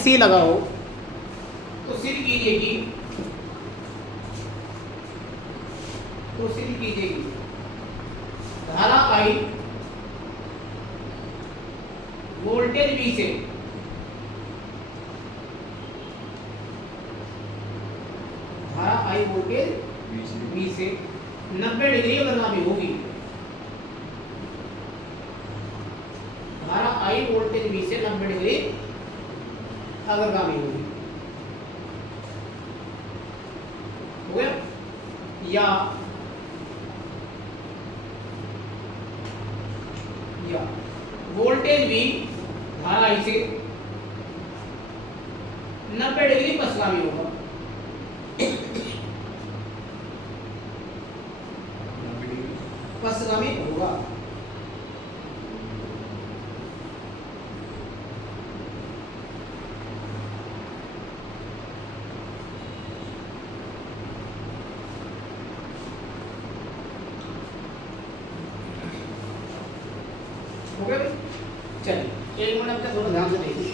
सी लगाओ तो सिद्ध कीजिए कि धारा आई वोल्टेज V से धारा आई वोल्टेज V से 90 डिग्री अग्रगामी होगी। धारा आई वोल्टेज V से 90 डिग्री अग्रगामी होगी। हो गया? या वोल्टेज V धारा आई से 90 डिग्री पश्चगामी होगा। पश्चगामी होगा। चलिए एक मिनट का थोड़ा ध्यान से देखिए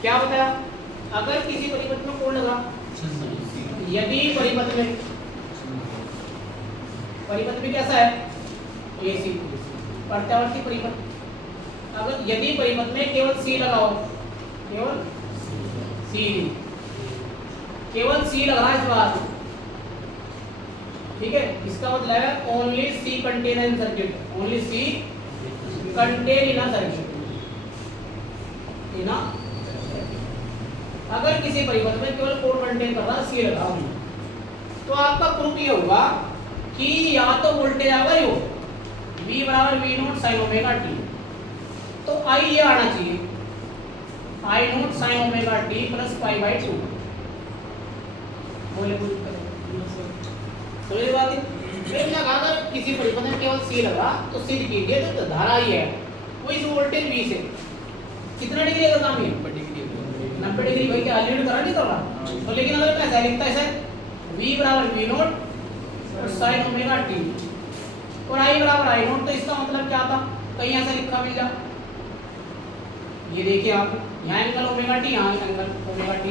क्या बताया। अगर किसी परिपथ में कोण लगा, यदि परिपथ में कैसा है AC प्रत्यावर्ती परिपथ, अगर यदि परिपथ में केवल C लगाओ, केवल C लग रहा है इस बार, ठीक है, इसका मतलब है only C contain in circuit, only C contain in circuit. अगर किसी परिपथ में केवल कोण कंटेन कर रहा है C लगा हूं, तो आपका प्रूफ ये होगा कि या तो वोल्टेज आएगा यो V बराबर V not sine omega t, तो I ये आना चाहिए I not sine omega t plus pi by 2। बोले कुछ समझ बात है। फिर लगा अगर किसी परिपथ में केवल C लगा तो सिद्ध कीजिए तो धारा ही है वो इस वोल्टेज V से कितना डिग्री अग्रगामी है, 90 डिग्री। भाई क्या लीड करा नहीं कर रहा तो, लेकिन अगर मैं ऐसा लिखता है सर V बराबर V नॉट और साइन ओमेगा t और I बराबर I नॉट, तो इसका मतलब क्या था, कहीं ऐसा लिखा मिल जा। ये देखिए आप यहाँ एंगल ओमेगा t, यहाँ एंगल ओमेगा t,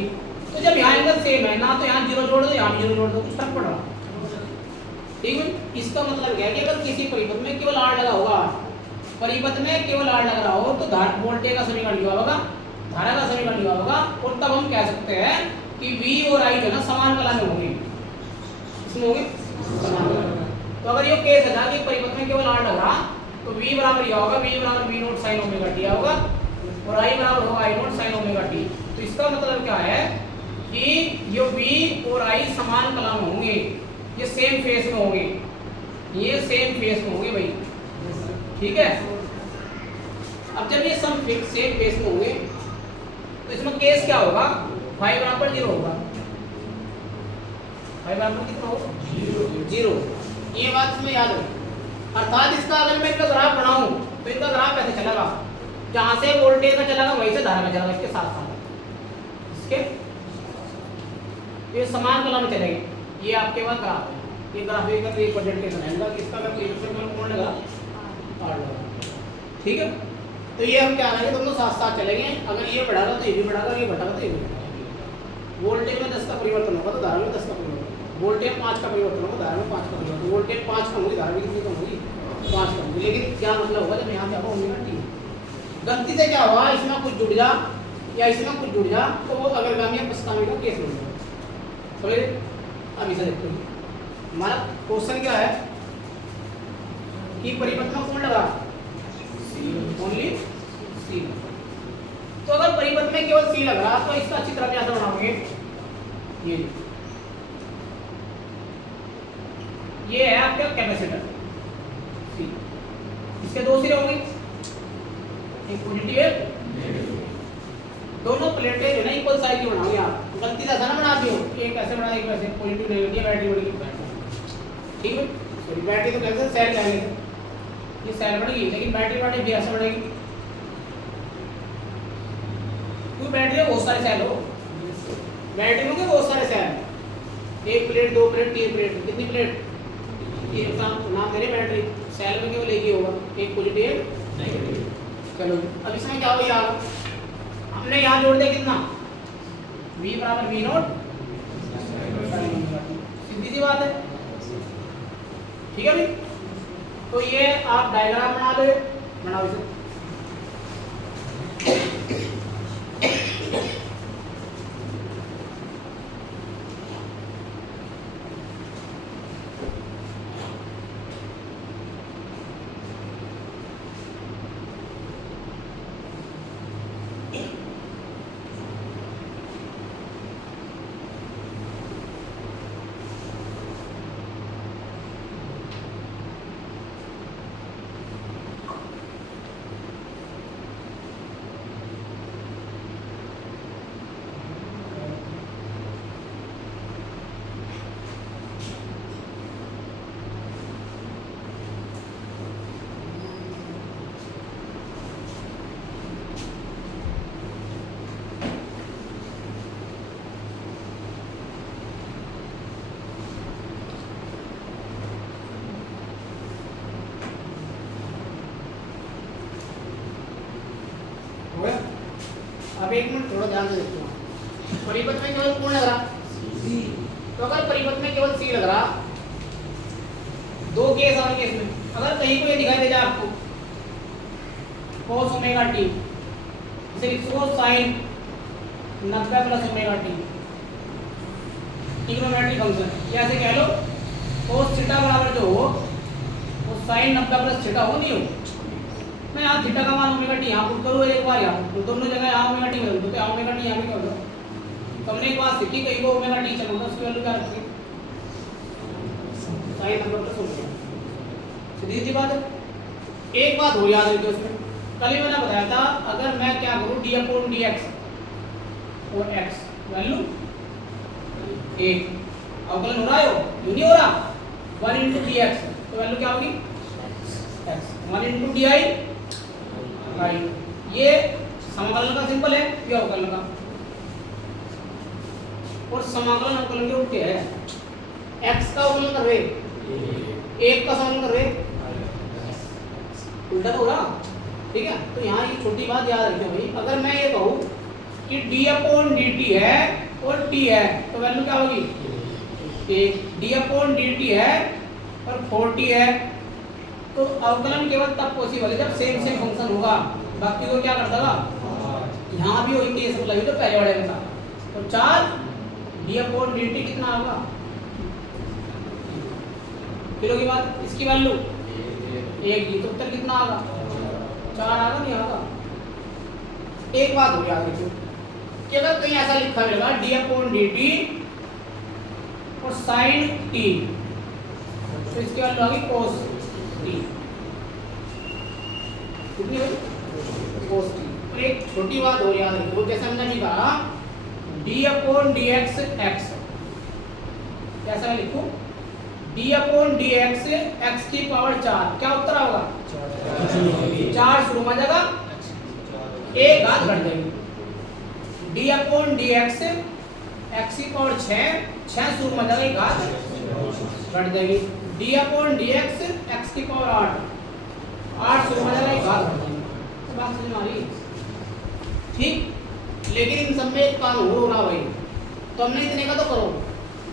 तो जब यहाँ एंगल सेम है ना तो यहाँ जीरो जोड़ दो, यहाँ भी जीरो जोड़ दो, कुछ फर्क पड़ रहा। ठीक है, इसका मतलब क्या है कि अगर किसी परिपथ में केवल R लगा होगा, परिपथ में केवल R लग रहा हो तो वोल्टेज का समीकरण लिखा होगा, धारा का समीकरण लिखा होगा, और तब हम कह सकते हैं कि V और I जो ना समान कला में होंगे, इसमें होंगे समान कला में। तो अगर ये केस है ना कि परिपथ में केवल R लग रहा तो V बराबर यह होगा V बराबर V not sine omega t होगा और I बराबर होगा I not sine omega t। तो इसका मतलब क्या है कि ये V और I समान कला में होंगे, ये सेम फेस में होंगे, ये सेम फेस में होंगे भाई, ठीक है। अब जब ये सेम फेस में होंगे तो इसमें केस क्या होगा, फाई बराबर 0 होगा, फाई बराबर कितना होगा 0। ये बात इसमें याद रखो। अर्थात इसका अगर मैं इसका ग्राफ बनाऊं तो इसका ग्राफ कैसे चलेगा, जहां से वोल्टेज का चलेगा वहीं से धारा का चलेगा, इसके साथ साथ इसके ये समान कला में चलेगी। ये आपके पास ग्राफ है, ये ग्राफ ये का रिप्रेजेंटेशन है इसका, अगर कोण लगा R लगा, ठीक है। तो ये हम क्या करेंगे, दोनों साथ साथ चलेंगे, अगर ये बढ़ागा तो ये भी बढ़ागा, ये घटागा तो ये भी घटागा। वोल्टेज में 10 का परिवर्तन होगा तो धारा में 10 का परिवर्तन, वोल्टेज 5 का परिवर्तन होगा धारा में 5 का परिवर्तन, वोल्टेज 5 कम होगी धारा में कितनी कम होगी 5 कम होगी। लेकिन क्या मतलब होगा, जब यहाँ पे आगा ओमेगा t गलती से क्या हुआ, इसमें कुछ जुड़ जा या इसमें कुछ जुड़ जा तो वो अग्रगामी या पश्चगामी का केस बन जाएगा। समझे? अब इसे देखते हैं, हमारा क्वेश्चन क्या है कि परिपथ में कोण लगा ओनली C। तो अगर परिपथ में केवल C लग रहा तो इसका चित्र आप ऐसा बनाओगे, ये है आपका कैपेसिटर C, इसके दो सिरे होंगे, एक पॉजिटिव है, दोनों प्लेटें जो ना इक्वल साइज की बनाओगे आप, गलती से ऐसा ना बना दियो, एक ऐसे बना एक वैसे, पॉजिटिव नेगेटिव बैटरी बनेगी, ठीक है। सॉरी बैटरी तो कैसे सेल कहेंगे, ये सेल बनेगी, लेकिन बैटरी भी ऐसे बनेगी, कोई बैटरी में बहुत सारे सेल हो, बैटरी में बहुत सारे सेल, एक प्लेट, दो प्लेट, तीन प्लेट, कितनी प्लेट, ये नाम मेरे बैटरी, सेल में केवल एक ही होगा, एक पॉजिटिव नेगेटिव। चलो अब इसमें क्या हो, हमने यहाँ जोड़ दिया कितना, v बराबर v नॉट, सीधी सी बात है, ठीक है भाई। तो ये आप डायग्राम बना लो, बनाओ इसे। अब एक मिनट थोड़ा ध्यान से देखो, परिपथ में केवल कौन लग रहा, तो अगर परिपथ में केवल सी लग रहा, दो केस और केस में अगर कहीं को ये दिखाई दे जाए आपको cos ओमेगा टी, इसे लिखो sin 90 plus omega T, trigonometric function, या ऐसे कह लो cos थीटा बराबर जो हो वो sin 90 प्लस थीटा हो नहीं हो, मैं यहाँ थीटा का मान ओमेगा टी यहाँ पुट करूँ एक बार यहाँ, तो दोनों जगह यहाँ ओमेगा टी बदल दो, तो यहाँ ओमेगा टी यहाँ भी कर दो। तो हमने एक बात सीखी, कहीं को ओमेगा टी चलाऊंगा उसकी वैल्यू क्या रखी, sin 90 प्लस ओमेगा, सीधी सी बात है। एक बात हो याद रखिए उसमें, कल ही मैंने बताया था अगर मैं क्या करूँ डी अपॉन डी एक्स और एक्स वैल्यू एक अवकलन हो रहा है, हो नहीं हो रहा, 1 इंटू डी एक्स तो वैल्यू क्या होगी एक्स, 1 इंटू डी आई, ये समाकलन का सिंपल है, ये अवकलन का, और समाकलन अवकलन के उल्टे है, x का अवकलन कर रहे, एक का समाकलन कर रहे, उल्टा तो हो रहा, ठीक है। तो यहाँ ये छोटी बात याद रखिए भाई, अगर मैं ये कहूँ कि d अपॉन dt है और t है तो वैल्यू क्या होगी, एक d अपॉन dt है और 4t है, तो अवकलन केवल तब पॉसिबल है जब सेम सेम फंक्शन होगा, बाकी को क्या करता था, यहाँ भी वही केस लगी तो पहले वाले में था, तो 4 d अपॉन dt कितना होगा, फिर होगी बात इसकी वैल्यू एक दी, तो उत्तर कितना आगा, 4 आगा नहीं आगा। एक बात हो याद रखियो कि अगर कहीं ऐसा लिखा रहेगा d अपॉन dt और sin t, तो इसकी वैल्यू आगी cos t, कितनी हुई cos t। और एक छोटी बात और याद रखियो, जैसे हमने भी कहा d अपॉन dx x, कैसा मैं लिखूं d अपॉन dx x की पावर 4, क्या उत्तर होगा 4 शुरू में जाएगा, एक घात घट जाएगी, d अपॉन dx x की पावर 6 शुरू में जाएगा, एक घात घट जाएगी, d अपॉन dx x की पावर 8 शुरू में जाएगा, एक घात घट जाएगी। तो बात समझ में आ रही है, ठीक। लेकिन इन सब में एक काम हो रहा भाई, तो हमने इतने का तो करो,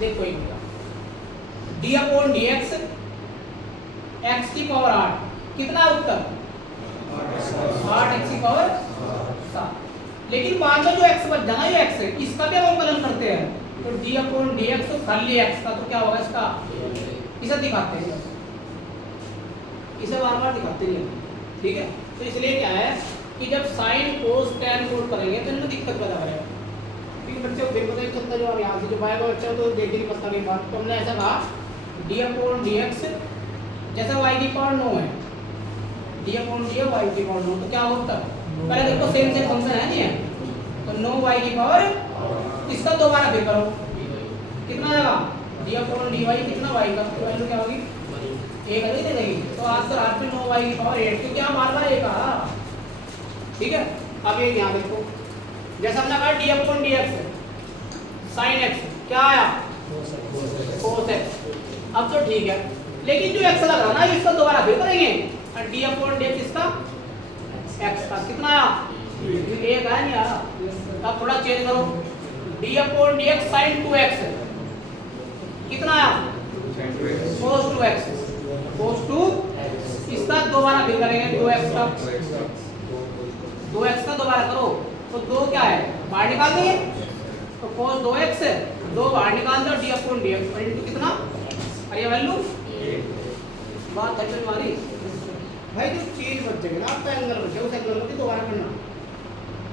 देखो एक d अपॉन dx x की पावर 8, कितना उत्तर 8x की पावर 7, लेकिन बाद में जो x बच जाना ये x है, इसका भी हम अवकलन करते हैं, तो d अपॉन dx तो खाली x का, तो क्या होगा इसका, इसे दिखाते हैं, इसे बार बार दिखाते नहीं, ठीक है। तो इसलिए क्या है कि जब साइन कोस टैन कोड करेंगे तो इनमें दिक्कत पैदा करेगा, क्योंकि बच्चे को फिर पता ही चलता, जो आप यहाँ से जो पाएगा बच्चा तो देख ही नहीं पता कई बार। तो हमने ऐसा कहा d अपॉन dx जैसा y की पावर 9 है, d अपॉन dx y की पावर 9, तो क्या होता है, पहले देखो सेम सेम फंक्शन है नहीं है, तो 9y की पावर, इसका दोबारा फिर करो, कितना आएगा d अपॉन dy, कितना y का, तो वैल्यू क्या होगी एक अलग दे देगी, तो आज तो रात में 9y की पावर 8, क्योंकि यहाँ बार बार एक आ रहा, ठीक है। अब ये यहाँ देखो, जैसा हमने कहा d upon dx sin x क्या आया cos x, अब तो ठीक है, लेकिन जो x लग रहा ना इसका दोबारा फिर करेंगे, और d अपॉन dx इसका x का कितना आया, एक आया नहीं आया, अब थोड़ा चेंज करो, D upon D X sine 2x कितना आया cos 2x, cos 2 इसका दोबारा फिर करेंगे 2x का दोबारा करो तो 2 क्या है बाहर निकाल देंगे, तो cos 2x 2 बाहर निकाल दो, D upon D x into कितना, और ये वैल्यू बात है तुम्हारी भाई, जो चीज बच जाएगी ना आपका एंगल बच जाएगा, उस एंगल को भी दोबारा करना।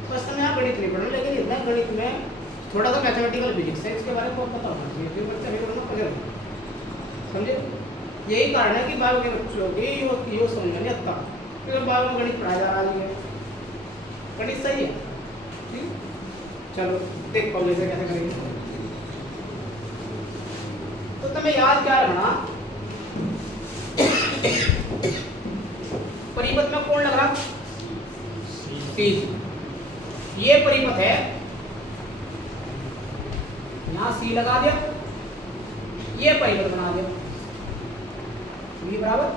फर्स्ट में यहाँ गणित नहीं पढ़ना, लेकिन इतना गणित में थोड़ा सा मैथमेटिकल फिजिक्स है, इसके बारे में बहुत पता होना चाहिए, फिर बच्चा नहीं पढ़ना पड़ेगा, समझे। यही कारण है कि बाल के बच्चों की यो समझ नहीं आता, फिर बाल में गणित पढ़ाया जा रहा है, गणित सही है ठीक। चलो देख पाओ जैसे कैसे करेंगे, तो तुम्हें याद क्या रखना, परिपथ में कौन लग रहा सी, ये परिपथ है, यहां सी लगा दिया, ये परिपथ बना दिया v बराबर,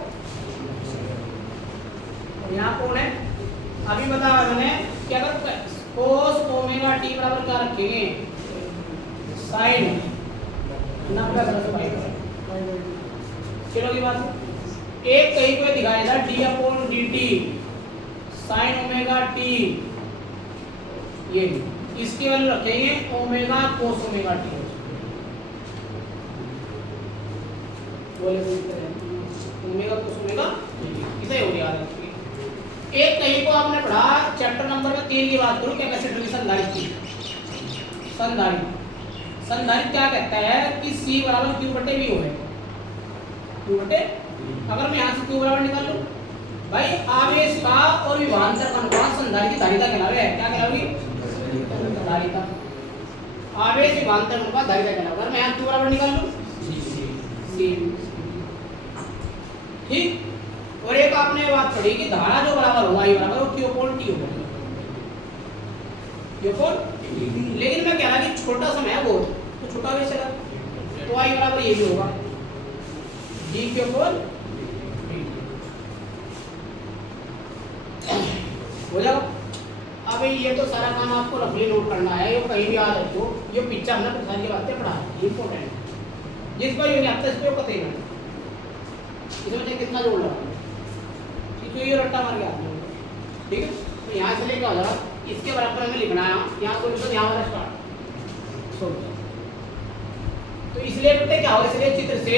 और यहाँ कौन है अभी बताया मैंने कि अगर cos ओमेगा t बराबर क्या रखेंगे sin 90 चलो की बात एक कहीं पे दिखाया था d upon dt sin omega t, ये इसकी वैल्यू रखेंगे ओमेगा cos ओमेगा t, बोले ओमेगा cos ओमेगा इसे हो गया। एक कहीं को आपने पढ़ा चैप्टर नंबर में 3 की बात करूं, कैपेसिटर की संधारित्र संधारित्र क्या कहता है कि C बराबर Q बटे V है, Q बटे, अगर मैं यहाँ से Q बराबर निकाल लूं भाई, आवेश का और विभवांतर का अनुपात संधारित्र की धारिता कहलावे, क्या कहलावेगी धारिता, आवेश विभवांतर अनुपात धारिता कहलावे। अगर मैं यहाँ Q बराबर निकाल लूं C, ठीक। और एक आपने बात पढ़ी कि धारा जो बराबर होगा I बराबर वो Q अपॉन T होगा, Q अपॉन, लेकिन मैं कह रहा कि छोटा समय है वो तो छोटा भी चला, तो I बराबर ये भी होगा dQ अपॉन हो जाएगा। अब ये तो सारा काम आपको रफली नोट करना है, ये कहीं भी याद रखो, ये पिक्चर हमने प्रधान की बातें पढ़ा है, इंपॉर्टेंट है, जिस पर ये नहीं आता इस पे पता ही नहीं, इसमें कितना जोड़ लगा तो ये रट्टा मार गया, ठीक है। तो यहाँ से लेकर आ जाओ, इसके बराबर हमें लिखना है, यहाँ सोल्यूशन यहाँ वाला स्टार्ट सोल्यूशन, तो इसलिए बेटे क्या होगा, इसलिए चित्र से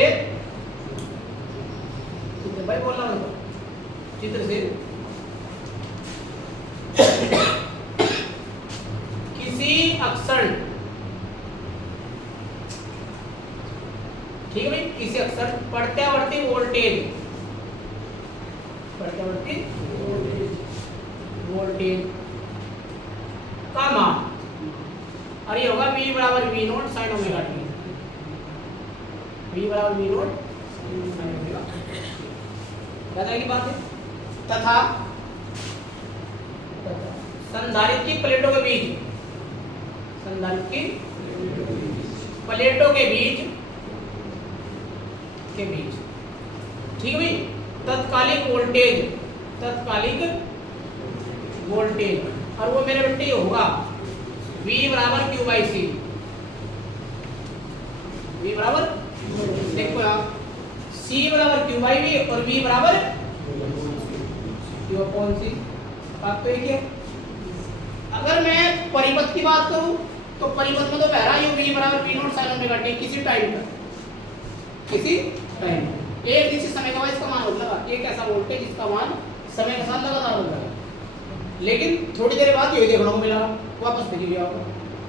भाई बोलना होगा, चित्र से किसी अक्षर, ठीक है भाई, किसी अक्षर प्रत्यावर्ती वोल्टेज का मान, और ये होगा v बराबर v not sin omega t, v बराबर v नॉट sin ओमेगा, क्या तरह की बात है। तथा संधारित्र की प्लेटों के बीच, संधारित्र की प्लेटों के बीच ठीक है भाई, तत्कालिक वोल्टेज, और वो मेरे बेटे ये होगा v बराबर q बाई सी, v बराबर देखो आप c बराबर q बाई v और v बराबर q अपॉन c, बात तो एक है। अगर मैं परिपथ की बात करूं तो परिपथ में तो पहला ये v बराबर p not sin omega t किसी टाइम पर, एक निश्चित समय के बाद इसका मान बदलेगा, एक ऐसा वोल्टेज जिसका मान समय के साथ लगातार बदलेगा, लेकिन थोड़ी देर बाद ये देखने को मिला वापस फिर गया होगा,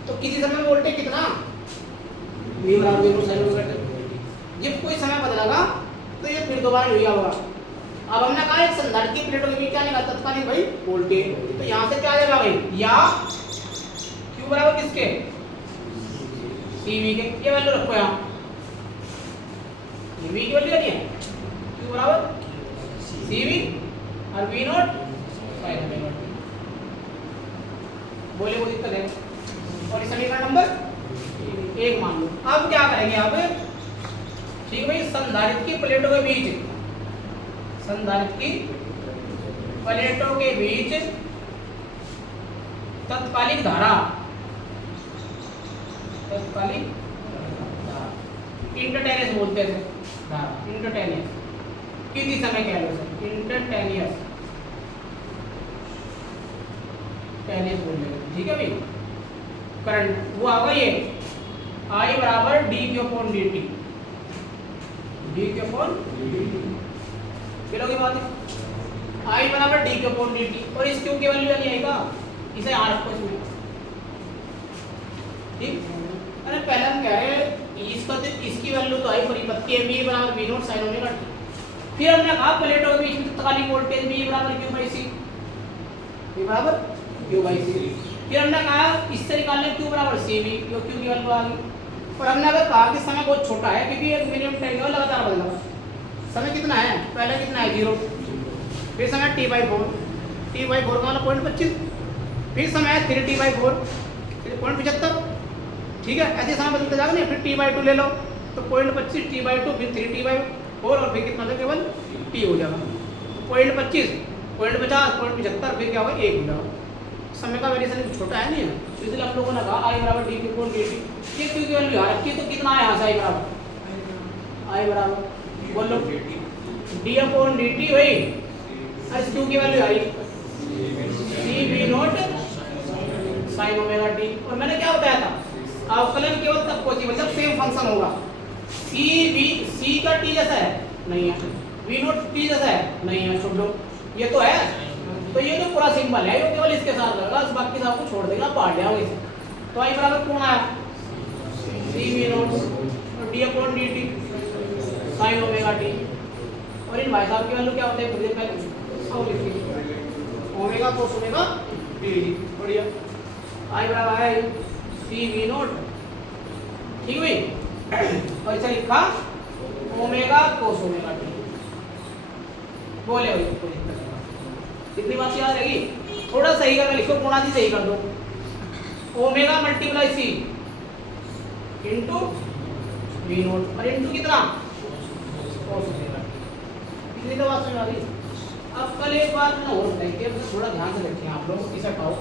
तो किसी समय वोल्टेज कितना v बराबर v not sin omega t, जब कोई समय बदलेगा तो ये फिर दोबारा यही होगा। अब हमने कहा एक संधारित्र की प्लेटों के बीच क्या निकाला तत्कालिक भाई वोल्टेज, तो यहाँ से क्या आ जाएगा भाई, या q बराबर किसके CV के, ये वैल्यू रखो यहाँ, ये v की वैल्यू नहीं है, q बराबर CV और v not sin omega t, बोले वो दिक्कत है। और समीकरण नंबर 1 मान लो। अब क्या करेंगे आप, ठीक भाई, संधारित्र की प्लेटों के बीच, संधारित्र की प्लेटों के बीच तत्कालिक धारा तत्कालीन धारा, इंस्टेंटेनियस बोलते थे धारा, इंस्टेंटेनियस किसी समय कह लो सर, इंस्टेंटेनियस टेनियस बोल लेंगे, ठीक है भाई। करंट वो आगा ये I बराबर D Q upon D T, D Q upon D T, फिर बात है I बराबर D Q upon D T, और इस क्यू की वैल्यू नहीं आएगा, इसे आर रखो इसमें, ठीक। अरे पहले हम कह रहे हैं इसका तो इसकी वैल्यू तो आई परिपथ के v बराबर v not sin omega t, फिर हमने कहा प्लेटों के बीच में तत्कालीन वोल्टेज v बराबर q बाई c, v बराबर q बाई c, फिर हमने कहा इससे निकालना q बराबर cv, जो q की वैल्यू आ गई। और हमने अगर कहा कि समय बहुत छोटा है क्योंकि एक मिनिमम टाइम है लगातार बदल रहा है, समय कितना है पहले कितना है 0, फिर समय t/4, t/4 का मतलब 0.25, फिर समय है 3t/4, फिर 0.75, ठीक है। ऐसे समय बदलते जाएगा नहीं, फिर t/2 ले लो तो 0.25, t/2, फिर 3t/4 और फिर कितना केवल t हो जाएगा, 0.25, 0.50, 0.75, फिर क्या होगा 1 हो जाएगा। समय का वेरिएशन छोटा है नहीं है, इसलिए हम लोगों ने कहा I बराबर D Q upon D T, ये क्यू की वैल्यू आ रखी है तो कितना है यहाँ से I बराबर बोलो डी अपॉन डी टी वही, इस क्यू की value I C V not sine omega T. और मैंने क्या बताया था अवकलन केवल तब पॉसिबल जब सेम फंक्शन होगा, सी का टी जैसा है नहीं है, वी नॉट टी जैसा है नहीं है, छोड़ दो ये तो है, तो ये जो पूरा सिंबल है ये केवल इसके साथ लगेगा, बाकी सब को छोड़ देगा, पढ़ लिया इसे। तो आई बराबर कौन आया सी वी नॉट और D upon D T sign omega T, और इन भाई साहब की वैल्यू क्या होता है मुझे पहले सब लिख लीजिए, ओमेगा कोस ओमेगा डी टी, बढ़िया। आई बराबर है सी वी नॉट, ठीक हुई, और इसे लिखा ओमेगा कोस ओमेगा टी, बोले भाई कितनी बात याद रहेगी, थोड़ा सही करके लिखो, कोना सी सही कर दो, omega multiply C into V not, और इंटू कितना कोस ओमेगा, कितनी तो बात समझ आ रही। अब कल एक बार ना और बताइए, थोड़ा ध्यान से रखें आप लोग, इसे पाओ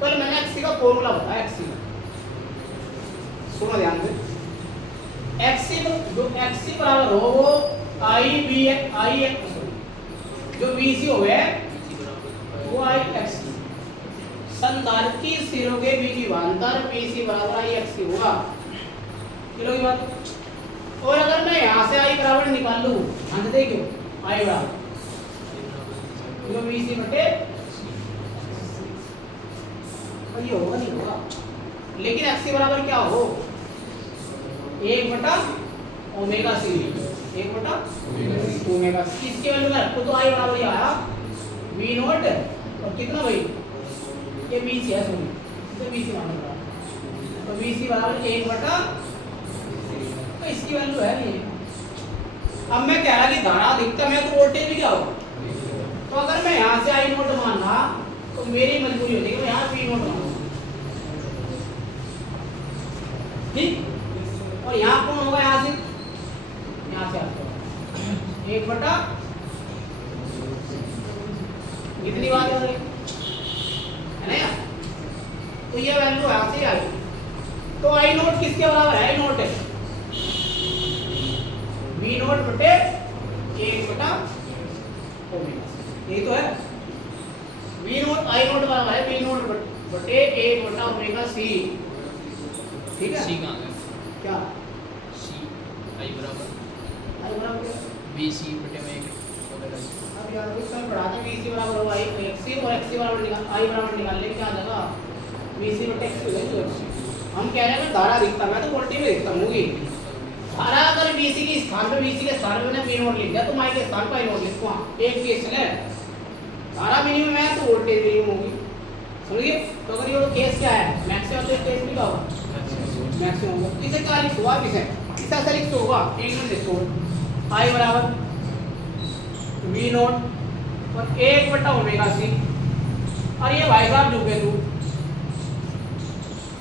कल मैंने एक्सी का फॉर्मूला बताया, एक्सी सुनो ध्यान से, एक्सी जो एक्सी बराबर हो वो आई बी आई जो वी सी हो गया वो आई एक्स, संधारिकी सिरों के बीच विभवांतर BC बराबर आई एक्स होगा, किलो की बात। और अगर मैं यहाँ से आई बराबर निकाल लूँ, अंत देखियो आई बराबर किलो BC बटे, और ये होगा नहीं होगा, लेकिन एक्स बराबर क्या हो 1 बटा ओमेगा सी, 1 बटा ओमेगा सी, इसकी वैल्यू में रखो तो आई बराबर ये आया वी नॉट, और कितना भाई ये BC है, सुनिए इसे BC मान लो, तो BC बराबर 1 बटा, तो इसकी वैल्यू है नहीं। अब मैं कह रहा कि धारा अधिकतम है तो वोल्टेज भी क्या हो, तो अगर मैं यहाँ से आई नोट मानना तो मेरी मजबूरी होती है मैं यहाँ वी नोट मानूं, ठीक। और यहाँ कौन होगा, यहाँ से आपको 1 बटा, कितनी बात है ना, तो ये वैल्यू यहाँ से आई, तो आई नोट किसके बराबर है, आई नोट है वी नोट बटे 1 बटा ओमेगा, यही तो है, वी नोट आई नोट बराबर है वी नोट बटे 1 बटा ओमेगा सी, ठीक है। सी कहाँ है, क्या सी आई बराबर बी सी बटे में अब यार कल पढ़ा था BC बराबर होगा XC, और XC बराबर निकाल आई बराबर निकालने क्या आ जाएगा BC बटे XC हो जाएगा। हम कह रहे हैं धारा अधिकतम है तो वोल्टेज भी अधिकतम होगी, धारा अगर BC के स्थान पे BC के स्थान पे मैंने V नोट लिख दिया तो I के स्थान पर I नोट लिखूंगा, एक केस है धारा मिनिमम है तो वोल्टेज मिनिमम होगी, समझिए। तो अगर ये केस क्या है मैक्सिमम, तो केस भी क्या होगा मैक्सिमम होगा, इसे क्या लिखूंगा, इसे ऐसा लिख तो होगा, एक मिनट लिखो I बराबर वी नोट और 1 बटा ओमेगा सी, और ये भाई साहब झुके तू,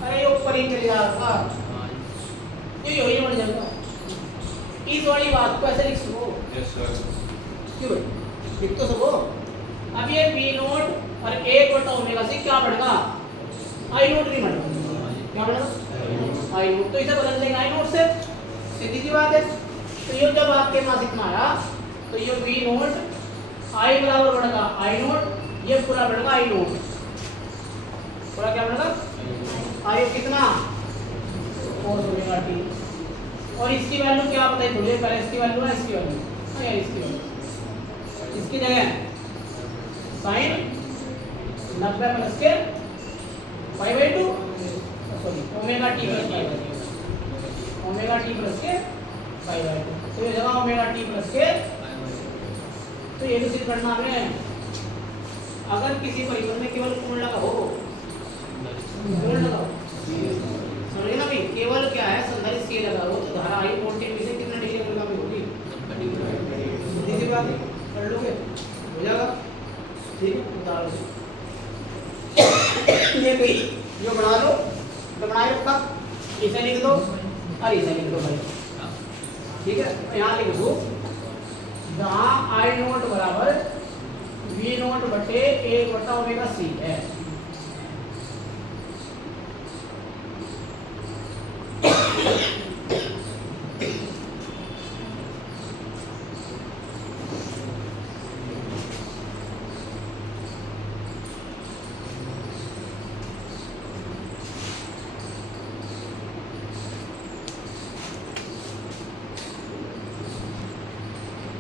अरे ये ऊपर ही चले जा रहा, ये यही बढ़ जाएगा, इस वाली बात को ऐसे लिख सको, क्यों भाई लिख तो सको। अब ये वी नोट और 1 बटा ओमेगा सी क्या बढ़ेगा, आई नोट नहीं बढ़ेगा, क्या बढ़ेगा आई नोट, तो इसे बदल देंगे आई नोट से, सीधी सी बात है। तो ये जब आपके पास इतना आया तो ये वी नोट आई बराबर बढ़ेगा आई नोट, ये पूरा बढ़ेगा आई नोट, पूरा क्या बढ़ेगा आई कितना cos ओमेगा टी, और इसकी वैल्यू क्या बताई थोड़ी पहले, इसकी वैल्यू है इसकी वैल्यू, हाँ यार इसकी वैल्यू, इसकी जगह साइन 90 प्लस के pi by 2, sorry omega T plus pi by 2, omega T plus के पाई बाई 2, तो ये जगह ओमेगा टी प्लस के, तो ये भी सिद्ध करना हमें, अगर किसी परिबल में केवल कोण लगा हो, कोण लगा हो, समझे ना भाई, केवल क्या है संधारित्र सी लगा हो, तो धारा आई वोल्टेज से कितना डिग्री अनुगामी होगी, सीधी सी बात है, कर लोगे हो जाएगा, ठीक है। उदाहरण ये कोई जो बना लो, तो बनाए रखा, इसे लिख दो और इसे लिख दो भाई, ठीक है। यहाँ लिख दो जहाँ आई नोट बराबर वी नोट बटे 1 बटा ओमेगा सी है,